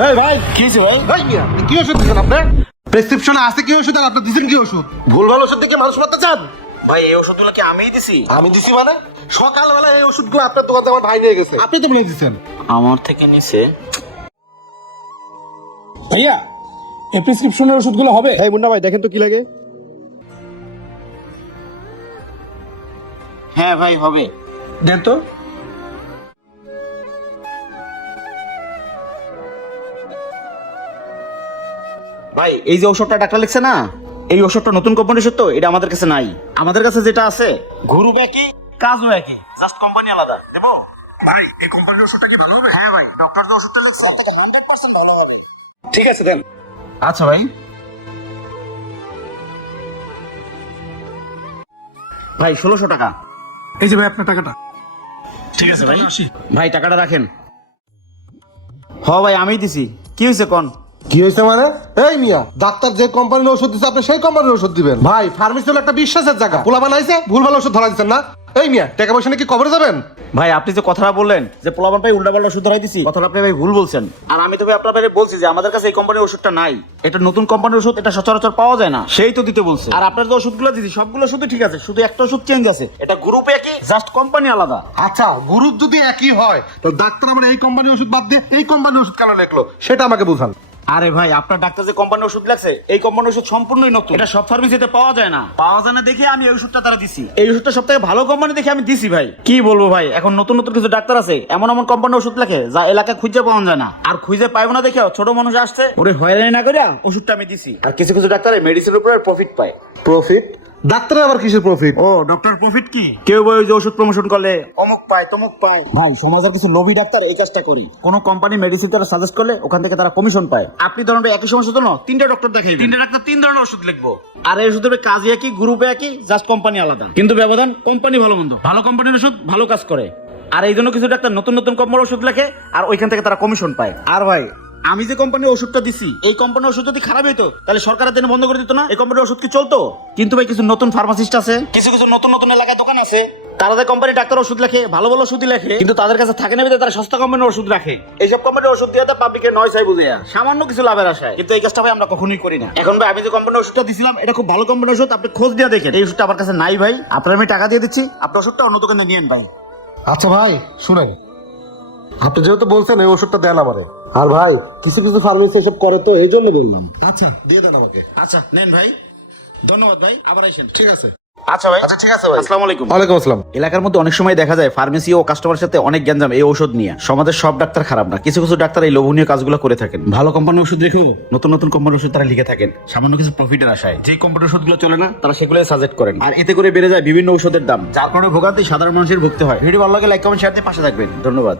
এই ভাই কি ভাই? ভাই কি ওষুধ দিচ্ছেন আপনি? প্রেসক্রিপশনে আছে কি ওষুধ আর আপনি দিচ্ছেন কি ওষুধ? দেখে মানুষ মারতে চান? ভাই এই ওষুধগুলো কি আমিই দিছি? আমি দিছি মানে? সকালবেলা এই ওষুধগুলো আপনার দোকান থেকে আমার ভাই নিয়ে গেছে। আপনি তো বলে দিচ্ছেন আমার থেকে নিছে। ভাইয়া এই প্রেসক্রিপশনের ওষুধগুলো হবে? এই মুন্না ভাই দেখেন তো কি লাগে। হ্যাঁ ভাই হবে। দেন তো। ভাই এই যে ওষুধটা ডাক্তার লিখছে না এই ওষুধটা নতুন কোম্পানির তো এটা আমাদের কাছে নাই। আমাদের কাছে যেটা আছে গ্রুপ একই কাজও একই জাস্ট কোম্পানি আলাদা। দেবো? ভাই এই কোম্পানির ওষুধটা কি ভালো হবে? হ্যাঁ ভাই ডক্টর যে ওষুধটা লিখছে আপনাকে হান্ড্রেড পার্সেন্ট ভালো হবে। ঠিক আছে দেন। আচ্ছা ভাই। ভাই ষোলোশো টাকা। এই যে ভাই আপনার টাকাটা। ঠিক আছে ভাই। ভাই টাকাটা রাখেন। হ ভাই আমি দিছি। কি হয়েছে কোন? কি হয়েছে মানে? এই মিয়া ডাক্তার যে কোম্পানির ওষুধ দিচ্ছে আপনি সেই কোম্পানির ওষুধ দিবেন। ভাই ফার্মেসি হলো একটা বিশ্বাসের জায়গা। পোলা বানাইছে ভুল ভালো ওষুধ ধরা দিচ্ছেন না। এই মিয়া টাকা পয়সা নাকি কবরে যাবেন? ভাই আপনি যে কথাটা বললেন যে পোলাপান ভাই উল্টা পাল্টা ওষুধ ধরাই দিছি কথাটা আপনি ভাই ভুল বলছেন। আর আমি তো ভাই আপনার ভাই বলছি যে আমাদের কাছে এই কোম্পানির ওষুধটা নাই। এটা নতুন কোম্পানির ওষুধ এটা সচরাচর পাওয়া যায় না। সেই তো দিতে বলছে। আর আপনার যে ওষুধগুলো দিছি সবগুলো ওষুধই ঠিক আছে শুধু একটা ওষুধ চেঞ্জ আছে। এটা গ্রুপ একই জাস্ট কোম্পানি আলাদা। আচ্ছা গ্রুপ যদি একই হয় তো ডাক্তার আমার এই কোম্পানির ওষুধ বাদ দিয়ে এই কোম্পানির ওষুধ কেন লিখলো? সেটা আমাকে বুঝান। আরে ভাই আপনার ডাক্তার যে কোম্পানির ওষুধ লাগছে এই কোম্পানির ওষুধ সম্পূর্ণই নতুন। এটা সব ফার্মেসিতে পাওয়া যায় না। পাওয়া যায় না দেখে আমি এই ওষুধটা তারা দিছি। এই ওষুধটা সব থেকে ভালো কোম্পানি দেখে আমি দিছি ভাই। কি বলব ভাই এখন নতুন নতুন কিছু ডাক্তার আছে এমন এমন কোম্পানির ওষুধ লেখে যা এলাকায় খুঁজে পাওয়া যায় না। আর খুঁজে পাইবো না দেখে ছোট মানুষ আসছে ওরে হয়রানি না করিয়া ওষুধটা আমি দিছি। আর কিছু কিছু ডাক্তার মেডিসিনের উপরে প্রফিট পায়। প্রফিট ডাক্তার আবার কিসের প্রফিট ও ডক্টর প্রফিট কি? কেউ বই যে ওষুধ প্রমোশন করলে অমুক পায় তমুক পায়। ভাই সমাজের কিছু লোভী ডাক্তার এই কাজটা করি। কোন কোম্পানি মেডিসিন তারা সাজেস্ট করলে ওখান থেকে তারা কমিশন পায়। আপনি ধরুন একই সমস্যা জন্য তিনটা ডক্টর দেখাই তিনটা ডাক্তার তিন ধরনের ওষুধ লিখব। আর এই ওষুধের কাজ একই গ্রুপে একই জাস্ট কোম্পানি আলাদা। কিন্তু ব্যবধান কোম্পানি ভালো মন্দ। ভালো কোম্পানির ওষুধ ভালো কাজ করে। আর এই জন্য কিছু ডাক্তার নতুন নতুন কোম্পানির ওষুধ লেখে আর ওইখান থেকে তারা কমিশন পায়। আর ভাই আমি যে কোম্পানির ওষুধটা দিছি, এই কোম্পানির ওষুধ যদি খারাপ হইতো, তাহলে সরকারের দিনে বন্ধ করে দিত না? এই কোম্পানির ওষুধ কি চলতো? কিন্তু ভাই, কিছু নতুন ফার্মাসিস্ট আছে, কিছু কিছু নতুন নতুন এলাকায় দোকান আছে, তারা যে কোম্পানি ডাক্তার ওষুধ লেখে, ভালো ভালো ওষুধই লেখে, কিন্তু তাদের কাছে থাকে না তারা সস্তা কোম্পানির ওষুধ রাখে। এইসব কোম্পানির ওষুধ দিয়ে পাবলিকে নয় চাই বুঝে সামান্য কিছু লাভের আশায়। কিন্তু এই কাজটা ভাই, আমরা কখনোই করি না। এখন ভাই, আমি যে কোম্পানির ওষুধটা দিছিলাম, এটা খুব ভালো কোম্পানির ওষুধ, আপনি খোঁজ দিয়ে দেখেন। এই ওষুধটা আমার কাছে নাই ভাই। আপনার আমি টাকা দিয়ে দিচ্ছি। আপনি ওষুধটা অন্য দোকানে নিয়েন ভাই। আচ্ছা ভাই, শুনেন। আপনি যেহেতু বলছেন এই ওষুধটা দেন আমারে। আর ভাই কিছু কিছু ফার্মেসি এসব করে তো এই জন্য বললাম। আচ্ছা দিয়ে দেন আমাকে। আচ্ছা নেন ভাই। ধন্যবাদ ভাই আবার আইসেন ঠিক আছে। আচ্ছা ভাই। আচ্ছা ঠিক আছে ভাই। আসসালামু আলাইকুম। ওয়ালাইকুম আসসালাম। এলাকার মধ্যে অনেক সময় দেখা যায় ফার্মেসি ও কাস্টমারের সাথে অনেক গ্যাঞ্জাম এই ওষুধ নিয়ে। সমাজের সব ডাক্তার খারাপ না। কিছু কিছু ডাক্তার এই লোভনীয় কাজগুলো করে থাকেন। ভালো কোম্পানির ওষুধ রেখেও নতুন নতুন কোম্পানির ওষুধ তারা লিখে থাকেন। সামান্য কিছু প্রফিটের আশায়। যে কোম্পানির ওষুধগুলো চলে না তারা সেগুলো সাজেক্ট করেন। আর এতে করে বেড়ে যায় বিভিন্ন ওষুধের দাম। যার কারণে ভোগান্তি সাধারণ মানুষের ভুগতে হয়। ভিডিও ভালো লাগে লাইক কমেন্ট শেয়ার দিয়ে পাশে থাকবেন। ধন্যবাদ।